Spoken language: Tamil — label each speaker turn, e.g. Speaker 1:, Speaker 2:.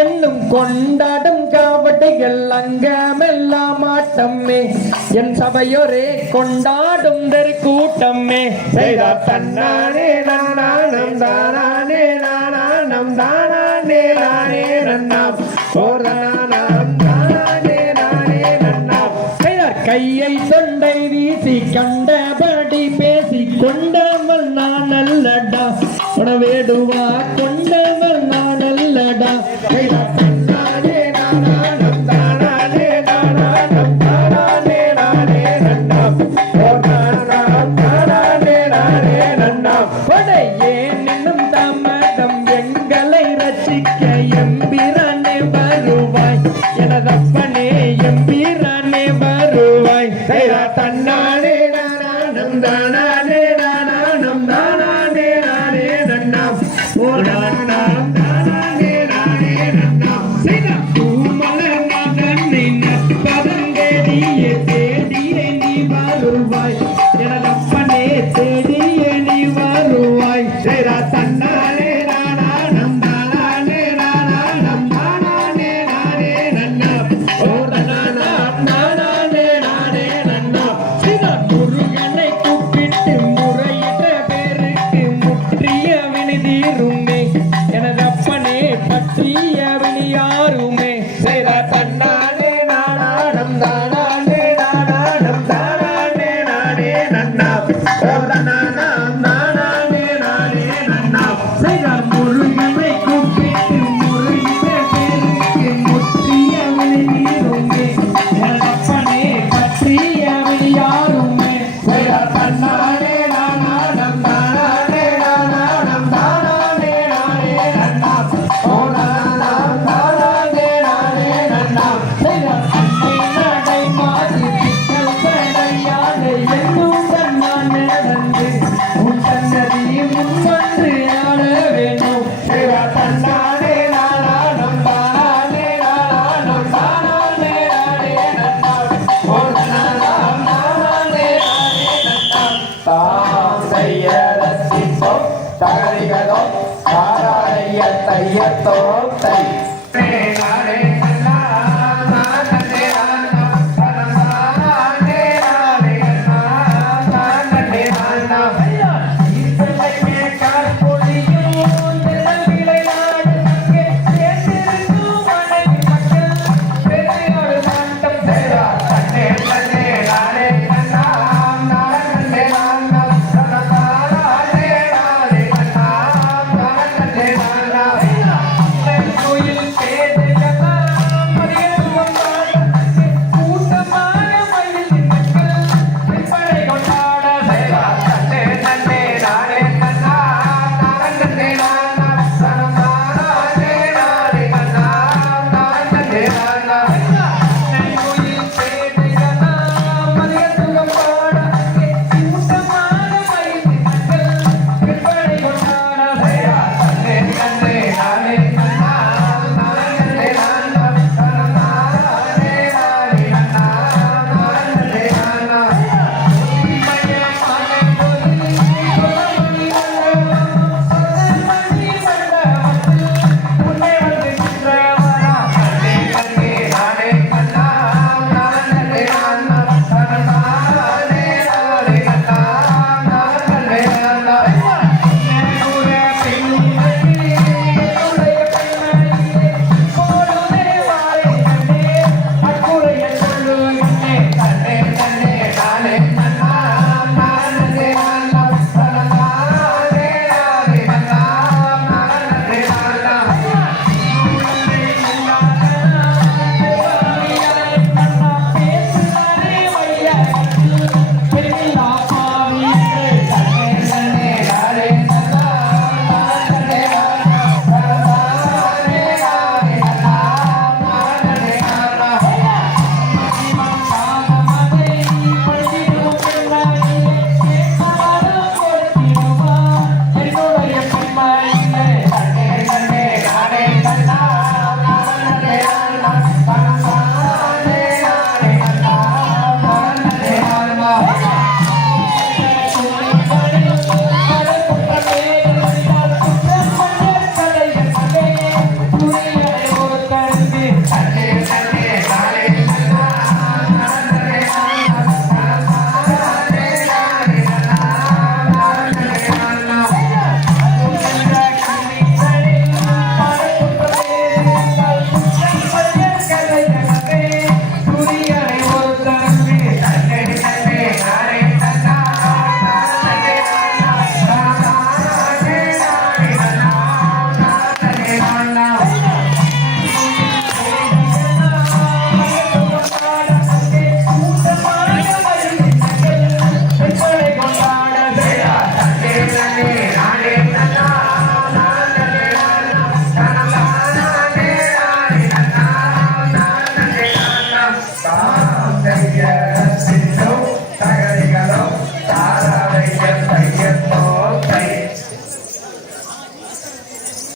Speaker 1: என்னும் கொண்டாடும் காவடிகள் அங்கமெல்லாம் ஆட்டம்மே. என் சபையோரே கொண்டாடும் தெரு கூட்டம்மே
Speaker 2: செய்தார் தன்னானே நானானம் தானானே நானானம் தானானே நானே நன்னாம். ஓர் தானானம் தானானே நானே நன்னாம்.
Speaker 1: செய்தார் கையை தொண்டை வீசி கண்டபடி பேசி கொண்டவள் நான் நல்லடா உணவேடுவா கொண்டவள் எம்பிரானே வருவாய். எனதப்பனே எம்பிரானே வருவாய்.
Speaker 2: தன்னானே நானானம் தானானே நானானம் தானானே நானே நன்னாம். ஓர் தானானே நானே நன்னாம். செய்தார்
Speaker 1: பூமலர் மகனை நட்பதங்கேடியே தேடியே நீ வருவாய். எனதப்பனே பற்றிய
Speaker 2: தகரிகளோ தாராய தை